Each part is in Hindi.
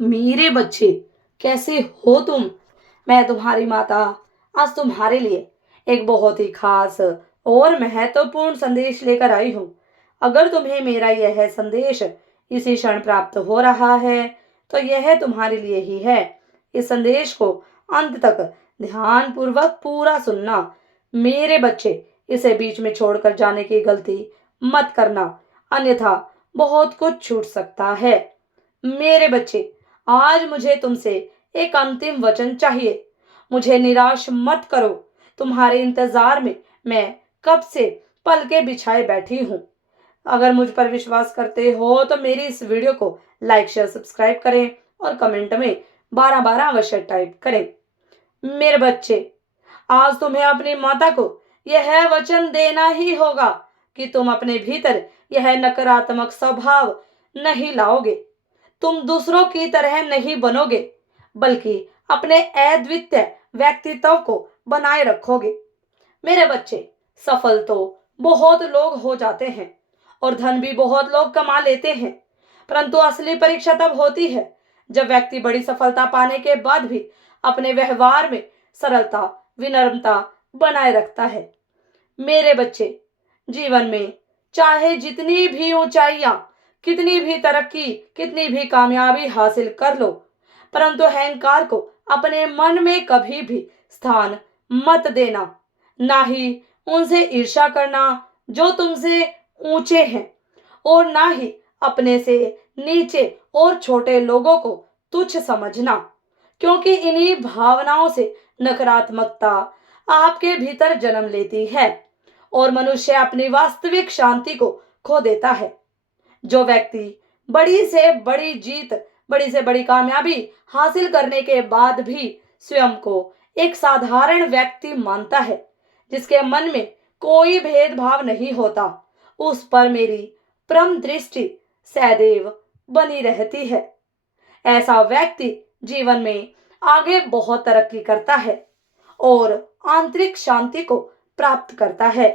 मेरे बच्चे, कैसे हो तुम? मैं तुम्हारी माता आज तुम्हारे लिए एक बहुत ही खास और महत्वपूर्ण संदेश लेकर आई हूँ। अगर तुम्हें मेरा यह संदेश इसी क्षण प्राप्त हो रहा है, तो यह तुम्हारे लिए ही है। इस संदेश को अंत तक ध्यान पूर्वक पूरा सुनना। मेरे बच्चे, इसे बीच में छोड़कर जाने की गलती मत करना, अन्यथा बहुत कुछ छूट सकता है। मेरे बच्चे, आज मुझे तुमसे एक अंतिम वचन चाहिए। मुझे निराश मत करो। तुम्हारे इंतजार में मैं कब से पलके बिछाए बैठी हूँ। अगर मुझ पर विश्वास करते हो तो मेरी इस वीडियो को लाइक शेयर सब्सक्राइब करें और कमेंट में 12 12 अवश्य टाइप करें। मेरे बच्चे, आज तुम्हें अपनी माता को यह वचन देना ही होगा कि तुम अपने भीतर यह नकारात्मक स्वभाव नहीं लाओगे। तुम दूसरों की तरह नहीं बनोगे, बल्कि अपने अद्वितीय व्यक्तित्व को बनाए रखोगे। मेरे बच्चे, सफल तो बहुत लोग हो जाते हैं और धन भी बहुत लोग कमा लेते हैं, परंतु असली परीक्षा तब होती है जब व्यक्ति बड़ी सफलता पाने के बाद भी अपने व्यवहार में सरलता, विनम्रता बनाए रखता है। मेरे बच्चे, जीवन में चाहे जितनी भी ऊंचाइयां, कितनी भी तरक्की, कितनी भी कामयाबी हासिल कर लो, परंतु अहंकार को अपने मन में कभी भी स्थान मत देना। ना ही उनसे ईर्ष्या करना जो तुमसे ऊंचे हैं, और ना ही अपने से नीचे और छोटे लोगों को तुच्छ समझना, क्योंकि इन्हीं भावनाओं से नकारात्मकता आपके भीतर जन्म लेती है और मनुष्य अपनी वास्तविक शांति को खो देता है। जो व्यक्ति बड़ी से बड़ी जीत, बड़ी से बड़ी कामयाबी हासिल करने के बाद भी स्वयं को एक साधारण व्यक्ति मानता है, जिसके मन में कोई भेदभाव नहीं होता, उस पर मेरी परम दृष्टि सदैव बनी रहती है। ऐसा व्यक्ति जीवन में आगे बहुत तरक्की करता है और आंतरिक शांति को प्राप्त करता है।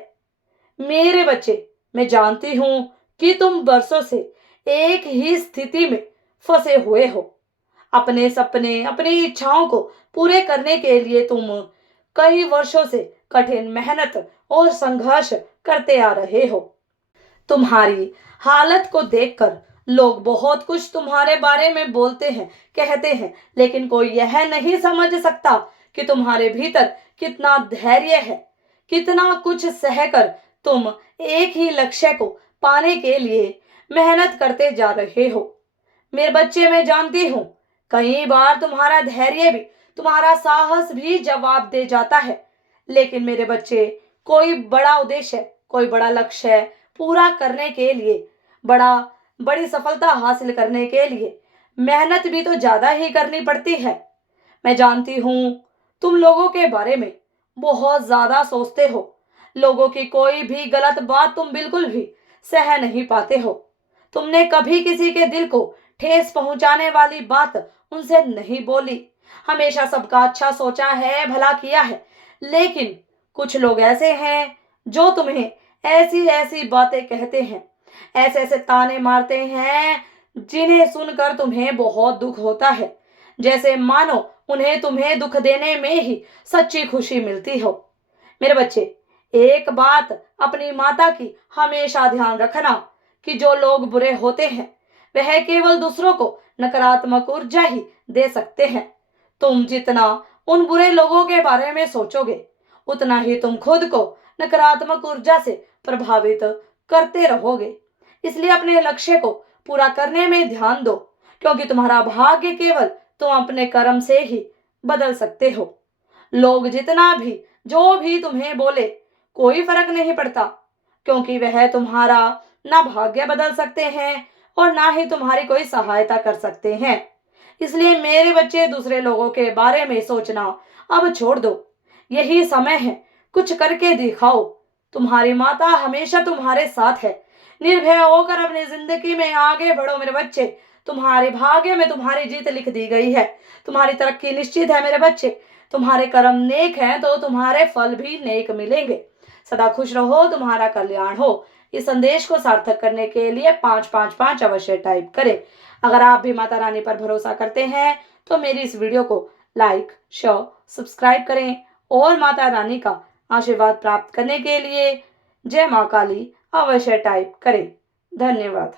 मेरे बच्चे, मैं जानती हूं कि तुम वर्षों से एक ही स्थिति में फंसे हुए हो। अपने सपने, अपनी इच्छाओं को पूरे करने के लिए तुम कई वर्षों से कठिन मेहनत और संघर्ष करते आ रहे हो। तुम्हारी हालत को देखकर लोग बहुत कुछ तुम्हारे बारे में बोलते हैं, कहते हैं, लेकिन कोई यह नहीं समझ सकता कि तुम्हारे भीतर कितना धैर्य है, कितना कुछ सहकर तुम एक ही लक्ष्य को पाने के लिए मेहनत करते जा रहे हो। मेरे बच्चे, मैं जानती हूँ कई बार तुम्हारा धैर्य भी, तुम्हारा साहस भी जवाब दे जाता है, लेकिन मेरे बच्चे, कोई बड़ा उद्देश्य, कोई बड़ा लक्ष्य पूरा करने के लिए, बड़ा बड़ी सफलता हासिल करने के लिए मेहनत भी तो ज्यादा ही करनी पड़ती है। मैं जानती हूँ तुम लोगों के बारे में बहुत ज्यादा सोचते हो। लोगों की कोई भी गलत बात तुम बिल्कुल भी सह नहीं पाते हो। तुमने कभी किसी के दिल को ठेस पहुंचाने वाली बात उनसे नहीं बोली। हमेशा सबका अच्छा सोचा है, भला किया है, लेकिन कुछ लोग ऐसे हैं जो तुम्हें ऐसी ऐसी बातें कहते हैं, ऐसे ऐसे ताने मारते हैं, जिन्हें सुनकर तुम्हें बहुत दुख होता है, जैसे मानो उन्हें तुम्हें दुख देने में ही सच्ची खुशी मिलती हो। मेरे बच्चे, एक बात अपनी माता की हमेशा ध्यान रखना कि जो लोग बुरे होते हैं वह केवल दूसरों को नकारात्मक ऊर्जा ही दे सकते हैं। तुम जितना उन बुरे लोगों के बारे में सोचोगे, उतना ही तुम खुद को नकारात्मक ऊर्जा से प्रभावित करते रहोगे। इसलिए अपने लक्ष्य को पूरा करने में ध्यान दो, क्योंकि तुम्हारा भाग्य केवल तुम अपने कर्म से ही बदल सकते हो। लोग जितना भी, जो भी तुम्हें बोले, कोई फर्क नहीं पड़ता, क्योंकि वह तुम्हारा ना भाग्य बदल सकते हैं और ना ही तुम्हारी कोई सहायता कर सकते हैं। इसलिए मेरे बच्चे, दूसरे लोगों के बारे में सोचना अब छोड़ दो। यही समय है, कुछ करके दिखाओ। तुम्हारी माता हमेशा तुम्हारे साथ है। निर्भय होकर अपनी जिंदगी में आगे बढ़ो मेरे बच्चे। तुम्हारे भाग्य में तुम्हारी जीत लिख दी गई है। तुम्हारी तरक्की निश्चित है मेरे बच्चे। तुम्हारे कर्म नेक हैं तो तुम्हारे फल भी नेक मिलेंगे। सदा खुश रहो, तुम्हारा कल्याण हो। इस संदेश को सार्थक करने के लिए 555 अवश्य टाइप करें। अगर आप भी माता रानी पर भरोसा करते हैं तो मेरी इस वीडियो को लाइक, शेयर, सब्सक्राइब करें और माता रानी का आशीर्वाद प्राप्त करने के लिए जय मां काली अवश्य टाइप करें। धन्यवाद।